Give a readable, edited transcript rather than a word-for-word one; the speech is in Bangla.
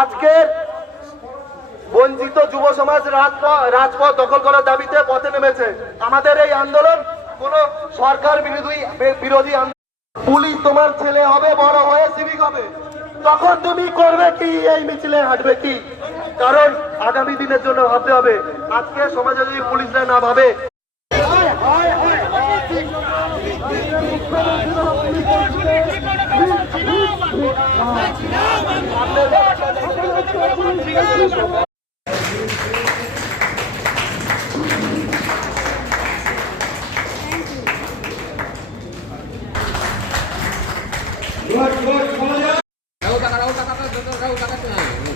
আজকের বঞ্চিত যুব সমাজ রাজপথ দখল করার দাবিতে পথে নেমেছে। আমাদের এই আন্দোলন কোন সরকার বিরোধী আন্দোলন। পুলিশ তোমার ছেলে হবে, বড় হয়ে সিভিক হবে, তখন তুমি করবে কি? এই মিছিলে হাঁটবে কি? কারণ আগামী দিনের জন্য ভাবতে হবে। আজকে সমাজে যদি পুলিশরা না ভাবে, Kau tak tahu.